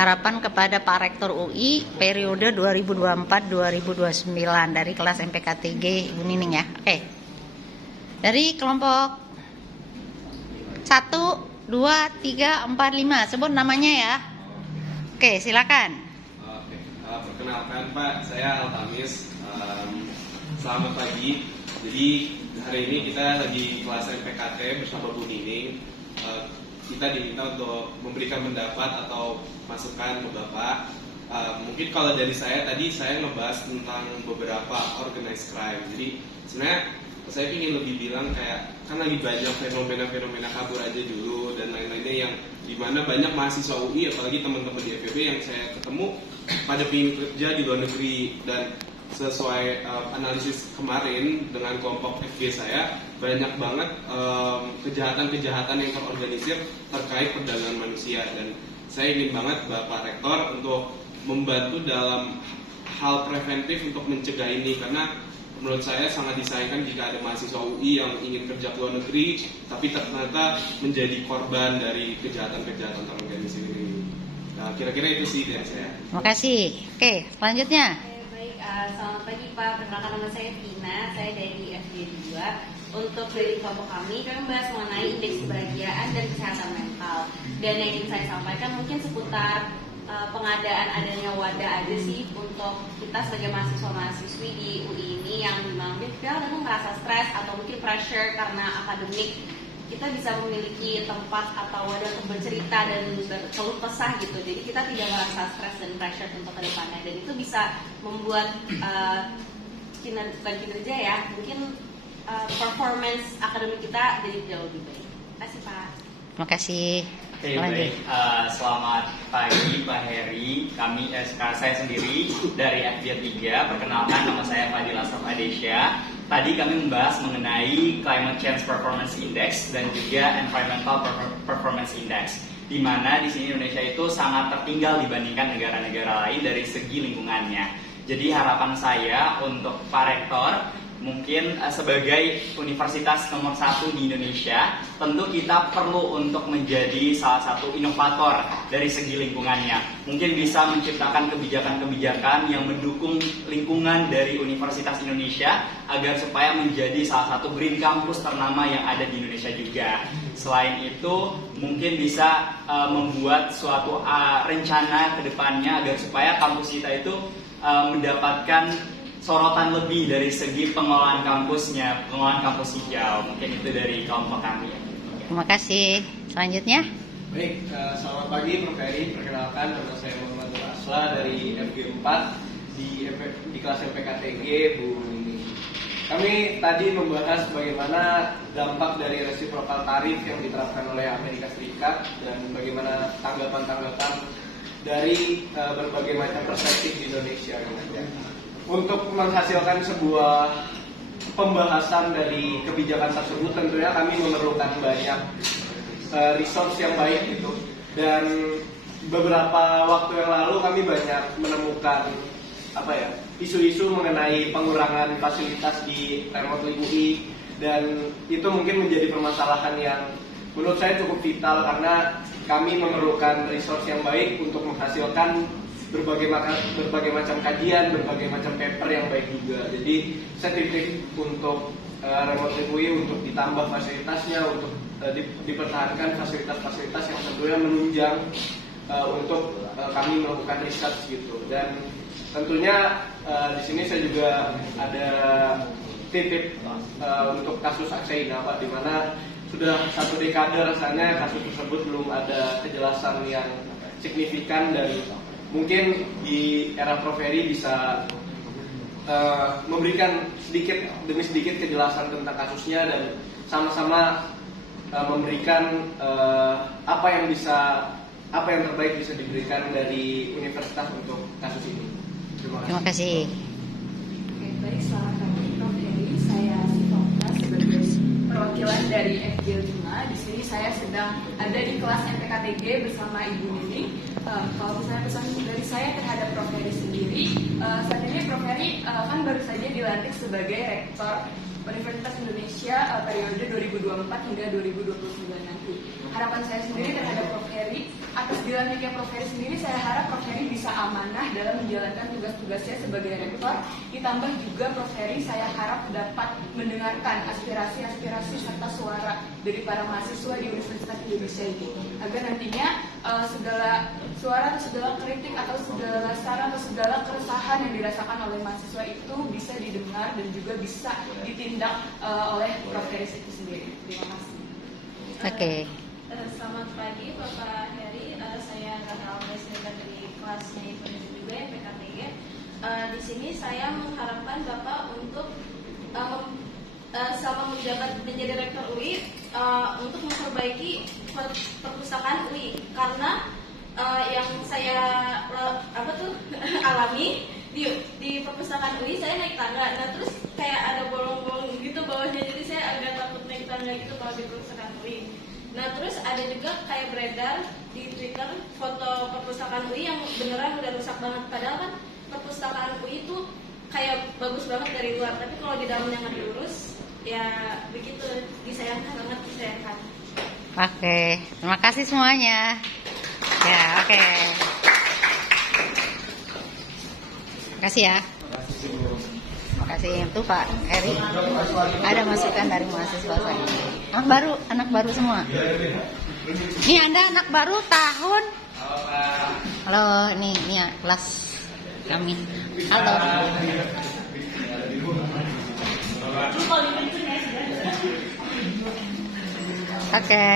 harapan kepada Pak Rektor UI periode 2024-2029 dari kelas MPKTG Ibu Nining ya. Oke. Dari kelompok 1, 2, 3, 4, 5. Sebut namanya ya. Oke, silakan. Oke, perkenalkan Pak, saya Altamis. Selamat pagi. Jadi hari ini kita lagi kelas MPKT bersama Bu Nining. Kita diminta untuk memberikan pendapat atau masukan ke Bapak. Mungkin kalau dari saya tadi saya ngebahas tentang beberapa organized crime. Jadi sebenarnya saya ingin lebih bilang kayak kan lagi banyak fenomena kabur aja dulu dan lain-lainnya yang dimana banyak mahasiswa UI apalagi teman-teman di FEB yang saya ketemu pada ingin kerja di luar negeri, dan sesuai analisis kemarin dengan kelompok FG saya banyak banget kejahatan-kejahatan yang terorganisir terkait perdagangan manusia, dan saya ingin banget Bapak Rektor untuk membantu dalam hal preventif untuk mencegah ini, karena menurut saya sangat disayangkan jika ada mahasiswa UI yang ingin kerja ke luar negeri tapi ternyata menjadi korban dari kejahatan-kejahatan terorganisir ini. Nah, kira-kira itu sih dari saya. Terima kasih. Oke, selanjutnya. Selamat pagi Pak, perkenalkan nama saya Vina, saya dari FG2. Untuk dari kelompok kami membahas mengenai indeks kebahagiaan dan kesehatan mental. Dan yang ingin saya sampaikan mungkin seputar pengadaan adanya wadah aja sih untuk kita sebagai mahasiswa-mahasiswi di UI ini yang memang kita memang merasa stres atau mungkin pressure karena akademik. Kita bisa memiliki tempat atau wadah untuk bercerita dan berkeluh kesah gitu. Jadi kita tidak merasa stres dan pressure untuk kedepannya, dan itu bisa membuat kinerja ya, mungkin performance akademik kita jadi jauh lebih baik. Terima kasih Pak. Terima kasih. Oke, baik. Selamat pagi Pak Heri. Saya sendiri dari FG3. Perkenalkan, nama saya Fadil Asraf Adesya. Tadi kami membahas mengenai Climate Change Performance Index dan juga Environmental Performance Index, di mana di sini Indonesia itu sangat tertinggal dibandingkan negara-negara lain dari segi lingkungannya. Jadi harapan saya untuk Pak Rektor, mungkin sebagai universitas nomor 1 di Indonesia, tentu kita perlu untuk menjadi salah satu inovator dari segi lingkungannya. Mungkin bisa menciptakan kebijakan-kebijakan yang mendukung lingkungan dari Universitas Indonesia agar supaya menjadi salah satu green campus ternama yang ada di Indonesia juga. Selain itu, mungkin bisa membuat suatu rencana ke depannya agar supaya kampus kita itu mendapatkan sorotan lebih dari segi pengelolaan kampusnya, pengelolaan kampus hijau. Mungkin itu dari kelompok kami. Terima kasih. Selanjutnya. Baik, selamat pagi Prof. Heri. Perkenalkan, nama saya Muhammad Nur Asla dari FG4 di kelas MPKTG Bu Nining. Kami tadi membahas bagaimana dampak dari reciprocal tarif yang diterapkan oleh Amerika Serikat dan bagaimana tanggapan-tanggapan dari berbagai macam perspektif di Indonesia. Untuk menghasilkan sebuah pembahasan dari kebijakan tersebut, tentunya kami memerlukan banyak resource yang baik gitu. Dan beberapa waktu yang lalu kami banyak menemukan isu-isu mengenai pengurangan fasilitas di remote UI, dan itu mungkin menjadi permasalahan yang menurut saya cukup vital karena kami memerlukan resource yang baik untuk menghasilkan berbagai macam kajian, berbagai macam paper yang baik juga. Jadi saya titip untuk remote UI untuk ditambah fasilitasnya, untuk dipertahankan fasilitas-fasilitas yang tentunya menunjang untuk kami melakukan riset gitu. Dan tentunya di sini saya juga ada titip untuk kasus Aksaina Pak, di mana sudah 1 dekade rasanya kasus tersebut belum ada kejelasan yang signifikan, dan mungkin di era Prof. Heri bisa memberikan sedikit demi sedikit kejelasan tentang kasusnya dan sama-sama memberikan apa yang terbaik bisa diberikan dari universitas untuk kasus ini. Terima kasih. Oke, baik, selamat pagi Prof. Heri. Saya Sifokta sebagai perwakilan dari FG5. Di sini saya sedang ada di kelas MPKTG bersama Ibu Nining. Kalau misalnya pesan dari saya terhadap Prof. Heri sendiri, saat ini Prof. Heri kan baru saja dilantik sebagai Rektor Universitas Indonesia periode 2024 hingga 2029 nanti. Harapan saya sendiri terhadap Prof. Heri atas dinamiknya Prof. Heri sendiri, saya harap Prof. Heri bisa amanah dalam menjalankan tugas-tugasnya sebagai rektor. Ditambah juga Prof. Heri saya harap dapat mendengarkan aspirasi-aspirasi serta suara dari para mahasiswa di Universitas Indonesia ini, agar nantinya segala suara atau segala kritik atau segala saran atau segala keresahan yang dirasakan oleh mahasiswa itu bisa didengar dan juga bisa ditindak oleh Prof. Heri itu sendiri. Terima kasih. Oke. Selamat pagi Bapak Heri, saya Rana Alpresiden dari kelasnya Indonesia juga PKTG. Di sini saya mengharapkan Bapak untuk selama menjabat menjadi rektor UI untuk memperbaiki perpustakaan UI, karena yang saya alami di perpustakaan UI, saya naik tangga, nah terus kayak ada bolong-bolong gitu bawahnya, jadi saya agak takut naik tangga gitu kalau di perpustakaan UI. Nah terus ada juga kayak beredar di Twitter foto perpustakaan UI yang beneran udah rusak banget, padahal kan perpustakaan UI itu kayak bagus banget dari luar, tapi kalau di dalamnya nggak diurus ya begitu, disayangkan banget, disayangkan. Oke, terima kasih semuanya. Ya, oke. Terima kasih ya. Terima kasih itu Pak Heri. Ada masukan dari mahasiswa saya. Anak baru semua. Ini Anda anak baru tahun. Halo, ini ya kelas kami. Halo. Oke.